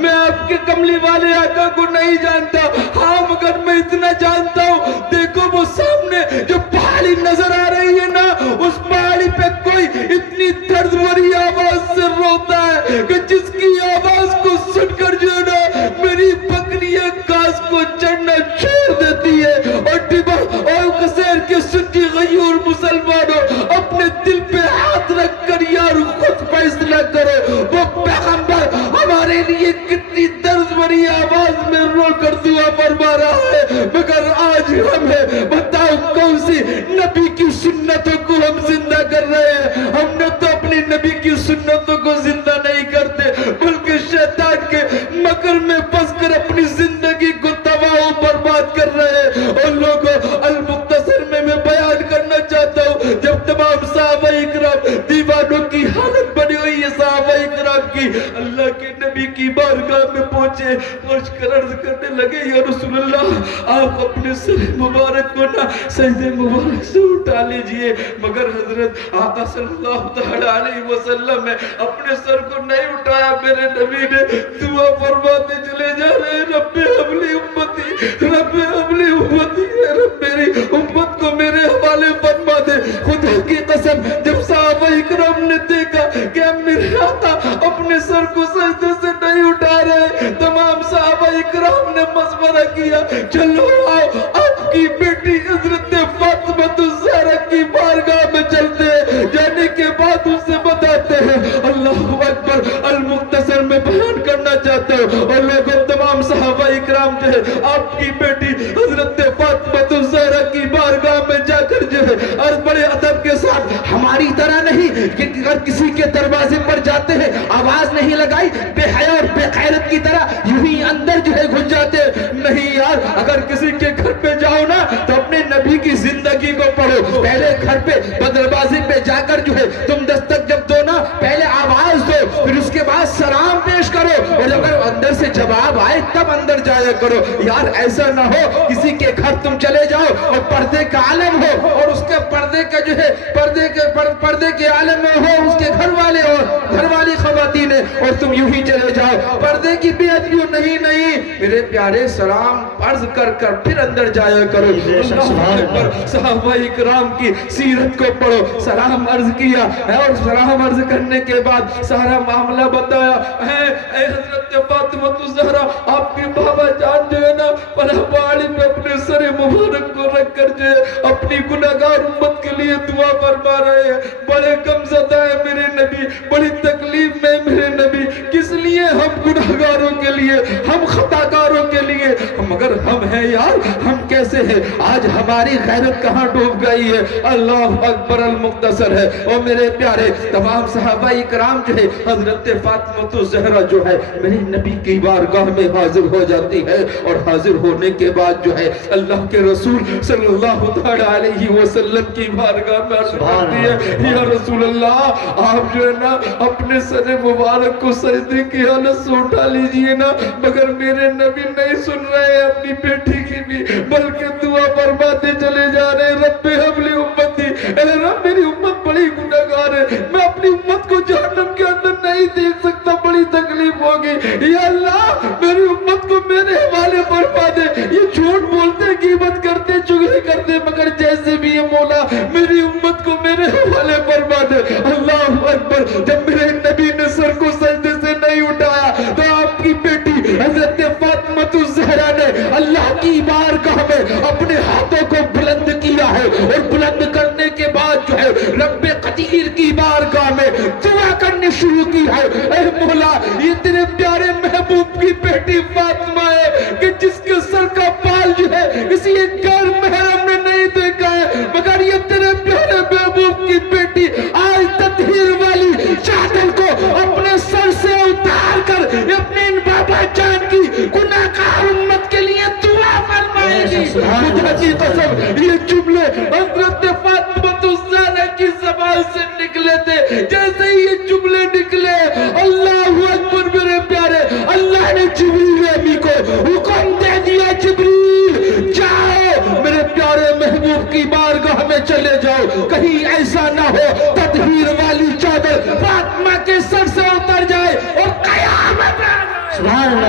میں آپ کے کملی والے آقا کو نہیں جانتا، ہاں مگر میں اتنا جانتا ہوں، دیکھو وہ سامنے جو پہاڑی نظر آ رہی ہے نا، اس پہاڑی پہ کوئی اتنی درد بھری آواز سے روتا ہے کہ جس کی آواز کو سن کر جو ہے نا میری بکریاں گھاس کو چڑھنا چھوڑ دیتی ہے، اور ڈبا اور قصیر کے سنی غیور مسلمانوں اپنے دل پہ ہاتھ رکھ کر یار خود فیصلہ کرو، وہ پیغمبر ہمارے لیے کتنی درد بھری آواز میں رو کر دعا فرما رہا ہے، مگر آج ہمیں بتاؤ کون سی نبی کی سنتوں کو ہم زندہ کر رہے ہیں؟ ہم نے تو اپنی نبی کی سنتوں کو زندہ نہیں کرتے، بلکہ شیطان کے مکر میں پھنس کر اپنی زندگی کو تباہ و برباد کر رہے ہیں۔ اور لوگوں المختصر میں بیان کرنا چاہتا ہوں، جب تمام صحابہ اکرام دیوانوں کی حالت بنی ہوئی ہے، صحابہ اکرام کی اللہ کے نبی کی بارگاہ میں پہنچے، پہنچ کر عرض کرنے لگے یا رسول اللہ آپ اپنے سر مبارک کو نہ سجدے مبارک سے اٹھا لیجئے، مگر حضرت آقا صلی اللہ تعالی علیہ وسلم نے اپنے سر کو نہیں اٹھایا، میرے نبی نے دعا فرماتے چلے جا رہے، رب حبلی امتی، رب حبلی امتی، رب میری امت کو میرے حوالے فرما دے۔ خدا کی قسم جب صحابہ اکرام نے دیکھا کہ اب میرے آقا اپنے سر کو سجدے سے نہیں اٹھا رہے، تمام صحابہ اکرام نے مشورہ کیا چلو آؤ آپ کی بیٹی حضرت فاطمہ الزہرا کی بارگاہ میں چلتے ہیں، جانے کے بعد ان سے بتاتے ہیں۔ اللہ اکبر، المختصر میں بیان کرنا چاہتا ہوں، اور لوگوں تمام صحابہ اکرام جو ہے آپ کی بیٹی حضرت فاطمہ الزہرا کی بارگاہ میں جا کر جو ہے اور بڑے ادب کے ساتھ، ہماری طرح نہیں کہ اگر کسی کے دروازے پر جاتے ہیں آواز نہیں لگائی بے حیا اور بے غیرت کی طرح یوں ہی اندر جو ہے گھس جاتے، نہیں یار، اگر کسی کے گھر پہ جاؤ نا تو اپنے نبی کی زندگی کو پڑھو، پہلے گھر پہ دروازے پہ جا کر جو ہے تم دستک جب دو نا پہلے آواز دو، پھر اس کے بعد سلام پیش کرو، اور اگر اندر سے جواب آئے تب اندر جایا کرو۔ یار ایسا نہ ہو کسی کے گھر تم چلے جاؤ اور پردے کا عالم ہو، اور اس کے پردے کا جو ہے پردے کے عالم میں ہو اس کے گھر والے اور گھر والی خواتین، اور تم یوں ہی چلے جاؤ، پردے کی بے ادبی نہیں، میرے پیارے سلام عرض کر کر پھر اندر جایا کرو۔ اللہ اکبر، صحابہ اکرام کی سیرت کو پڑھو، سلام عرض کیا، اور سلام عرض کرنے کے بعد سارا معاملہ بتایا، اے حضرت فاطمہ الزہرا آپ کے بابا جان جو ہے نا پہاڑی پہ اپنے سر مبارک کو رکھ کر جو ہے اپنی گناہگار امت کے لیے دعا فرما رہے ہیں، بڑے غمزدہ ہیں میرے نبی، بڑی تکلیف میں میرے نبی، کس لیے ہم گناہگاروں کے لیے، ہم خطاکاروں کے لیے، مگر ہم ہیں یار، ہم کیسے ہیں؟ آج ہماری غیرت کہاں ڈوب گئی ہے؟ اللہ اکبر، المختصر ہے۔ اور میرے پیارے تمام صحابہ اکرام جو ہے حضرت فاطمہ الزہرا جو ہے میری نبی کی بارگاہ میں حاضر ہو جاتی ہے، اور حاضر ہونے کے بعد جو ہے اللہ کے رسول صلی اللہ علیہ وسلم کی بارگاہ میں عرض کرتی ہے یا رسول اللہ آپ جو ہے نا اپنے سر مبارک کو سجدے کی حالت سے اٹھا لیجئے نا، مگر میرے نبی نہیں سن رہے ہیں اپنی بیٹی کی بھی، بلکہ دعا فرماتے چلے جا رہے، رب حبلی امتی، اے رب میری امت بڑی گناہگار ہے، میں اپنی امت کو جہنم کے اندر نہیں دیکھ سکتا، بڑی تکلیف ہوگی، یا اللہ میری امت کو میرے حوالے فرما دے، یہ جھوٹ بولتے غیبت کرتے چغلی کرتے، مگر جیسے بھی یہ مولا میری امت کو میرے حوالے فرما دے۔ اللہ اکبر، جب میرے نبی نے سر کو سجدے سے نہیں اٹھایا تو آپ کی بیٹی حضرت فاطمہ الزہرا نے اللہ کی بارگاہ میں اپنے ہاتھوں کو بلند کیا ہے، اور بلند کرنے کے بعد جو ہے رب قدیر کی بارگاہ میں دعا کرنی شروع کی ہے، اے مولا یہ تیرے پیارے محبوب کی بیٹی فاطمہ ہے کہ جس کے سر کا بال جو ہے کسی ایک غیر محرم نے نہیں دیکھا ہے، مگر یہ تیرے پیارے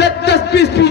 10-10, 20-20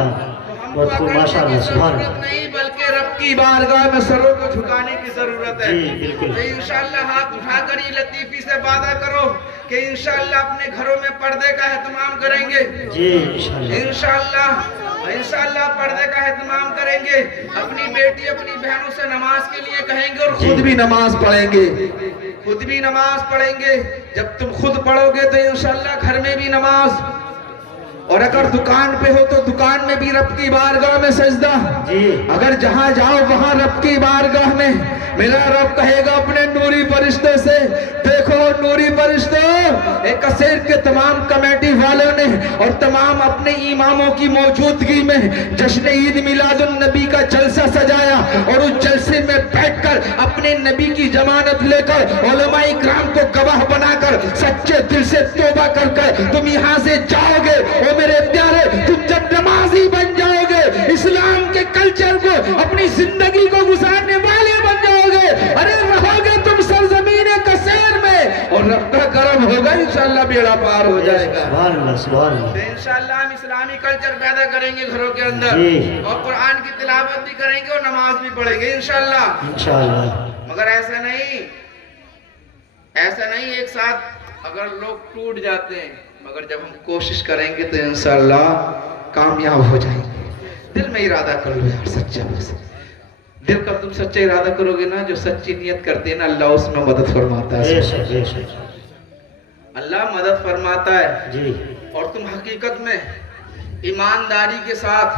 اللہ بہت خوب ماشاء اللہ سبحان ضرورت اللہ نہیں بلکہ رب کی بارگاہ میں سروں کو جھکانے کی ضرورت ہے. جی بالکل تو انشاءاللہ ہاتھ اٹھا کر یہ لطیفی سے وعدہ کرو کہ انشاءاللہ اپنے گھروں میں پردے کا اہتمام کریں گے. جی انشاءاللہ انشاءاللہ پردے کا اہتمام کریں گے. اپنی بیٹی اپنی بہنوں سے نماز کے لیے کہیں گے اور خود بھی نماز پڑھیں گے. خود بھی نماز پڑھیں گے. جب تم خود پڑھو گے تو انشاءاللہ گھر میں بھی نماز, اور اگر دکان پہ ہو تو دکان میں بھی رب کی بارگاہ میں سجدہ. جی اگر جہاں جاؤ وہاں رب کی بارگاہ میں میرا رب کہے گا اپنے نوری فرشتوں سے, دیکھو نوری فرشتوں, ایک کثیر کے تمام کمیٹی والوں نے اور تمام اپنے اماموں کی موجودگی میں جشن عید میلاد النبی کا جلسہ سجایا, اور اس جلسے میں بیٹھ کر اپنے نبی کی ضمانت لے کر علماء اکرام کو گواہ بنا کر سچے دل سے توبہ کر کر تم یہاں سے جاؤ گے. اور میرے پیارے, تم جب نمازی بن جاؤ گے, اسلام کے کلچر کو اپنی زندگی کو گزارنے والے بن جاؤ گے, ارے رہو گے تم سرزمین کثیر میں, اور رب کا کرم ہوگا انشاءاللہ بیڑا پار ہو جائے گا. سبحان اللہ سبحان اللہ تو انشاءاللہ ہم اسلامی کلچر پیدا کریں گے گھروں کے اندر, جی. اور قرآن کی تلاوت بھی کریں گے اور نماز بھی پڑھیں گے انشاءاللہ. انشاءاللہ مگر ایسا نہیں ایک ساتھ اگر لوگ ٹوٹ جاتے ہیں, مگر جب ہم کوشش کریں گے تو انشاءاللہ کامیاب ہو جائیں گے. دل میں ارادہ کر لو یار سچا, بس دل کا تم سچا ارادہ کرو گے نا, جو سچی نیت کرتے ہیں نا اللہ اس میں مدد فرماتا ہے. بے شک بے شک اللہ مدد فرماتا ہے. جی اور تم حقیقت میں ایمانداری کے ساتھ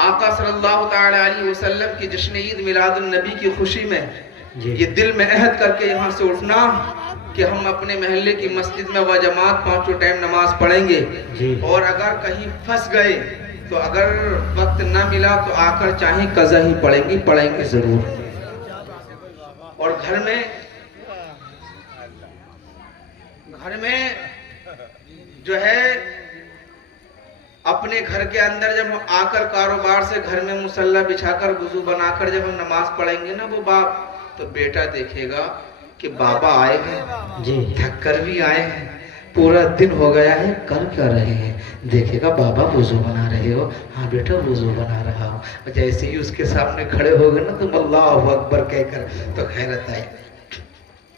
آقا صلی اللہ تعالی علیہ وسلم کی جشن عید میلاد النبی کی خوشی میں جی یہ دل میں عہد کر کے یہاں سے اٹھنا کہ ہم اپنے محلے کی مسجد میں و جماعت 5 ٹائم نماز پڑھیں گے. جی اور اگر کہیں پھنس گئے تو اگر وقت نہ ملا تو آ کر چاہیں قضا ہی پڑھیں گے ضرور. اور گھر میں جو ہے اپنے گھر کے اندر جب آ کر کاروبار سے گھر میں مصلی بچھا کر وضو بنا کر جب ہم نماز پڑھیں گے نا وہ باپ, تو بیٹا دیکھے گا کہ بابا آئے ہیں, جی تھک کر بھی آئے ہیں, پورا دن ہو گیا ہے, کر کیا رہے ہیں, دیکھے گا بابا وضو بنا رہے ہو, ہاں بیٹا وضو بنا رہا ہوں. جیسے ہی اس کے سامنے کھڑے ہو گئے نا تم اللہ اکبر کہہ کر, تو حیرت آئی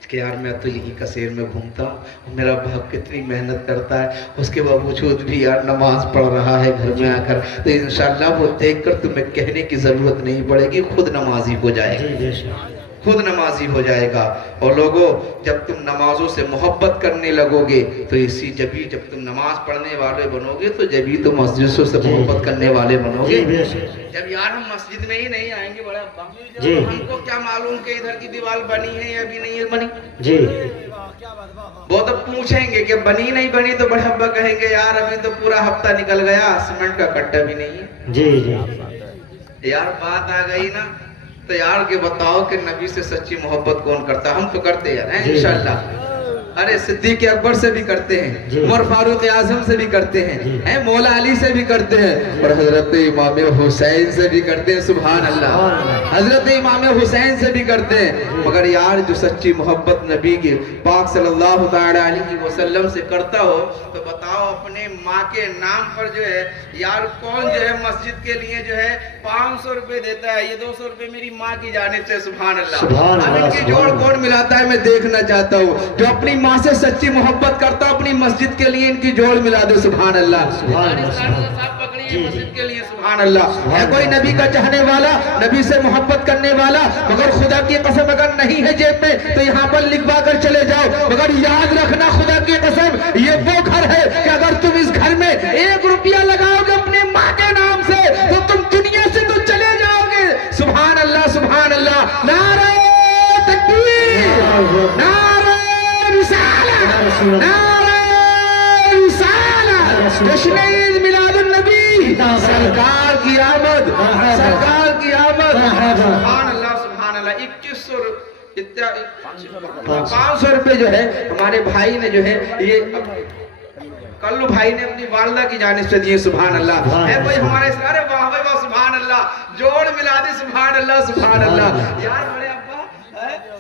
کہ یار میں تو یہی کثیر میں گھومتا ہوں, میرا باپ کتنی محنت کرتا ہے, اس کے باوجود بھی یار نماز پڑھ رہا ہے گھر میں آ کر. تو انشاءاللہ وہ دیکھ کر تمہیں کہنے کی ضرورت نہیں پڑے گی, خود نمازی ہو جائے گا, جی بے شک خود نمازی ہو جائے گا. اور لوگوں, جب تم نمازوں سے محبت کرنے لگو گے تو جب تم نماز پڑھنے والے بنو گے تو جبھی تم مسجدوں سے محبت کرنے والے بنو گے. جی بے شک جب یار ہم مسجد میں ہی نہیں آئیں گے بڑے ابا, جی. ہم کو کیا معلوم کہ ادھر کی دیوار بنی ہے یا ابھی نہیں ہے بنی. جی وہ تو پوچھیں گے کہ بنی نہیں بنی, تو بڑے ابا کہیں گے یار ابھی تو پورا ہفتہ نکل گیا, سیمنٹ کا کٹا بھی نہیں ہے. جی جی یار بات آ گئی نا, تو یار کے بتاؤ کہ نبی سے سچی محبت کون کرتا. ہم تو کرتے ہیں انشاءاللہ. ارے صدیق اکبر سے بھی کرتے ہیں, عمر فاروق اعظم سے بھی کرتے ہیں, مولا علی سے بھی کرتے ہیں, اور حضرت امام حسین سے بھی کرتے ہیں. سبحان اللہ, حضرت امام حسین سے بھی کرتے ہیں. مگر یار جو سچی محبت نبی کے پاک صلی اللہ تعالی علیہ وسلم سے کرتا ہو, تو بتاؤ اپنے ماں کے نام پر جو ہے یار کون جو ہے مسجد کے لیے جو ہے 500 روپے دیتا ہے, یہ 200 روپے میری ماں کی جانب سے. سبحان اللہ. اب ان کی جوڑ کون ملاتا ہے میں دیکھنا چاہتا ہوں. جو اپنی ماں سے سچی محبت کرتا اپنی مسجد کے لیے ان کی جوڑ ملا دے. سبحان اللہ. مسجد کے لیے سبحان اللہ. ہے کوئی نبی کا چاہنے والا, نبی سے محبت کرنے والا, مگر خدا کی قسم اگر نہیں ہے جیب میں تو یہاں پر لکھوا کر چلے جاؤ. مگر یاد رکھنا خدا کی قسم یہ وہ گھر ہے کہ اگر تم اس گھر میں 1 روپیہ لگاؤ گے اپنے ماں کے نام سے تو تم دنیا سے تو چلے جاؤ گے. سبحان اللہ سبحان اللہ. نعرہ تکبیر, نعرہ رسالت, نعرہ رسالت. جشن عید میلاد النبی, سرکار کی آمد, سرکار کی آمد. سبحان اللہ سبحان اللہ. 500 روپے جو ہے ہمارے بھائی نے جو ہے یہ کلو بھائی نے اپنی والدہ کی جانب سے دیے. سبحان اللہ. ہے کوئی ہمارے سارے واہ واہ سبحان اللہ, جوڑ ملا دے. سبحان اللہ سبحان اللہ. یار بڑے ابا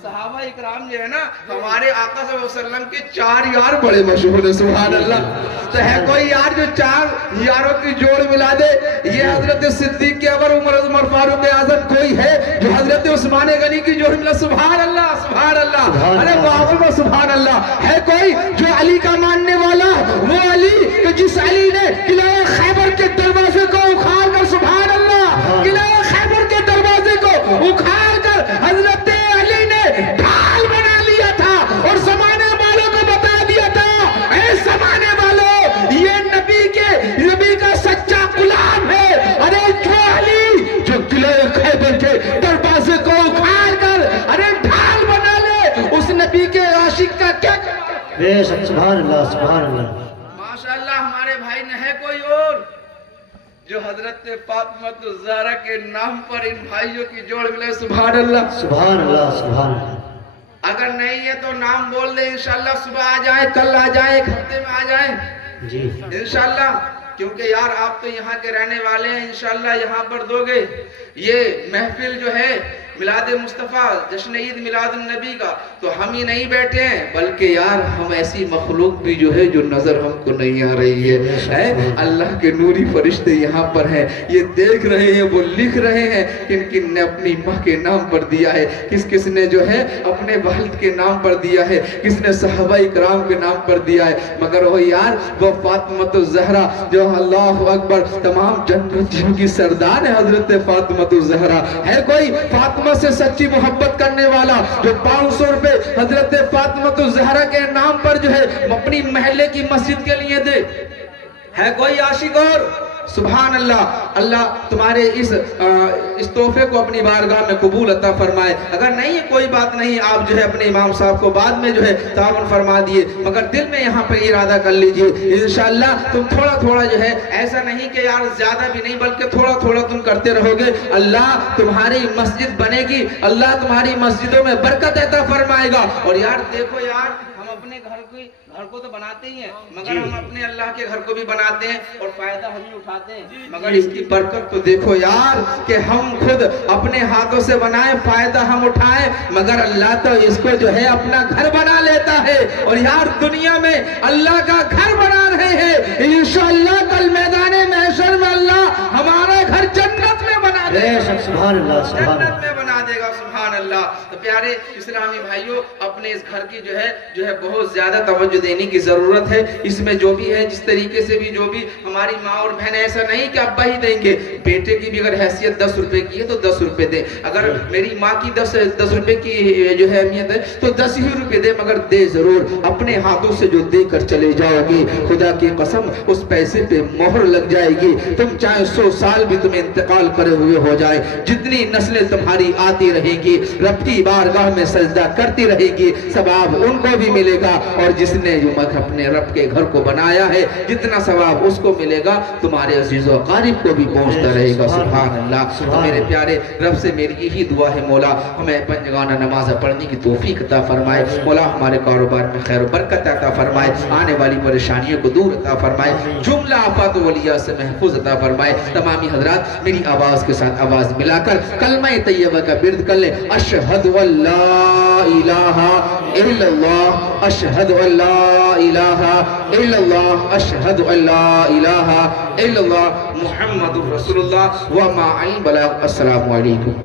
صحابہ اکرام جو ہے نا ہمارے آقا صلی اللہ علیہ وسلم کے 4 یار بڑے مشہور ہیں سبحان اللہ. تو ہے کوئی یار جو 4 یاروں کی جوڑ ملا دے؟ یہ حضرت صدیق کے عمر عمر فاروق اعظم کوئی ہے جو حضرت عثمان غنی کی جوڑ ملا؟ سبحان اللہ سبحان اللہ. ارے واہ سبحان اللہ. ہے کوئی جو علی کا ماننے والا؟ وہ علی کہ جس علی نے قلعہ خیبر کے دروازے کو اکھاڑ کر سبحان اللہ قلعہ خیبر کے دروازے کو اکھاڑ کر حضرت علی نے ڈھال بنا لیا تھا اور زمانے والوں کو بتا دیا تھا اے زمانے والوں یہ نبی کا سچا غلام ہے. ارے جو علی جو قلعہ خیبر کے دروازے کو اکھاڑ کر ارے ڈھال بنا لے اس نبی کے عاشق کا کیا بے شک سبحان اللہ سبحان اللہ. ماشاءاللہ. ہمارے بھائی نہ ہے کوئی اور جو حضرت فاطمہ الزہرا کے نام پر ان بھائیوں کی جوڑ ملے؟ سبحان اللہ سبحان اللہ سبحان اللہ. اگر نہیں ہے تو نام بول دیں انشاءاللہ. صبح آ جائیں کل آ جائیں 1 ہفتے میں آ جائیں جی انشاءاللہ. کیونکہ یار آپ تو یہاں کے رہنے والے ہیں انشاءاللہ یہاں پر دو گے. یہ محفل جو ہے میلاد مصطفیٰ جشن عید میلاد النبی کا تو ہم ہی نہیں بیٹھے ہیں بلکہ یار ہم ایسی مخلوق بھی جو ہے جو نظر ہم کو نہیں آ رہی ہے. اللہ کے نوری فرشتے یہاں پر ہیں. یہ دیکھ رہے ہیں وہ لکھ رہے ہیں کن کن نے اپنی ماں کے نام پر دیا ہے کس کس نے جو ہے اپنے والد کے نام پر دیا ہے کس نے صحابہ اکرام کے نام پر دیا ہے. مگر وہ یار وہ فاطمہ الزہرا جو اللہ اکبر تمام جنتیوں کی سردار ہے حضرت فاطمہ الزہرا. ہے کوئی فاطمہ سے سچی محبت کرنے والا جو 500 روپے حضرت فاطمہ الزہرا کے نام پر جو ہے اپنی محلے کی مسجد کے لیے دے؟ ہے کوئی عاشق اور؟ سبحان اللہ. اللہ تمہارے اس تحفے کو اپنی بارگاہ میں قبول عطا فرمائے. اگر نہیں ہے کوئی بات نہیں آپ جو ہے اپنے امام صاحب کو بعد میں جو ہے تعاون فرما دیے مگر دل میں یہاں پر ارادہ کر لیجئے انشاءاللہ تم تھوڑا تھوڑا جو ہے ایسا نہیں کہ یار زیادہ بھی نہیں بلکہ تھوڑا تھوڑا تم کرتے رہو گے. اللہ تمہاری مسجد بنے گی. اللہ تمہاری مسجدوں میں برکت عطا فرمائے گا. اور یار دیکھو یار ہم اپنے گھر کو تو بناتے ہی ہیں مگر ہم اپنے اللہ کے گھر کو بھی بناتے ہیں اور فائدہ ہم ہی اٹھاتے ہیں مگر اس کی برکت تو دیکھو یار کہ ہم خود اپنے ہاتھوں سے بنائیں فائدہ ہم اٹھائیں مگر اللہ تو اس کو جو ہے اپنا گھر بنا لیتا ہے. اور یار دنیا میں اللہ کا گھر بنا رہے ہیں انشاءاللہ کل میدان محشر میں اللہ ہمارا گھر جنت میں بنا دے گا. سبحان اللہ سبحان جنت اللہ. میں بنا دے گا سبحان اللہ. تو پیارے اسلامی بھائیوں اپنے اس گھر کی جو ہے بہت زیادہ توجہ دینے کی ضرورت ہے. اس میں جو بھی ہے جس طریقے سے بھی جو بھی ہماری ماں اور بہن ایسا نہیں کہ ابا ہی دیں گے. بیٹے کی بھی اگر حیثیت 10 روپے کی ہے تو 10 روپے دے. اگر میری ماں کی 10 روپے کی جو ہے اہمیت ہے تو 10 ہی روپے دے مگر دے ضرور. اپنے ہاتھوں سے جو دے کر چلے جاؤ گی خدا کی قسم اس پیسے پہ مہر لگ جائے گی. تم چاہے 100 سال بھی تمہیں انتقال کرے ہوئے ہو جائے جتنی نسلیں تمہاری آتی رہے گی رب کی بارگاہ میں سجدہ کرتی رہے گی ثواب ان کو بھی ملے گا. اور جس نے جو اپنے رب کے گھر کو بنایا ہے جتنا ثواب اس کو ملے گا تمہارے عزیز و قارب کو بھی پہنچتا رہے گا. سبحان اللہ. تو میرے پیارے رب سے میری یہی دعا ہے مولا ہمیں پنجگانہ نماز پڑھنے کی توفیق عطا فرمائے. مولا ہمارے کاروبار میں خیر و برکت عطا فرمائے. آنے والی پریشانیوں کو دور عطا فرمائے. جملہ آفات و ولیات سے محفوظ عطا فرمائے. تمامی حضرات میری آواز کے ساتھ آواز ملا کر کلمہ طیبہ کا ورد کر لیں. اشہد ان لا الہ الا اللہ اشہد ان لا الہ الا اللہ اشہد ان لا الہ الا اللہ محمد رسول اللہ وما علی بلاغ. السلام علیکم.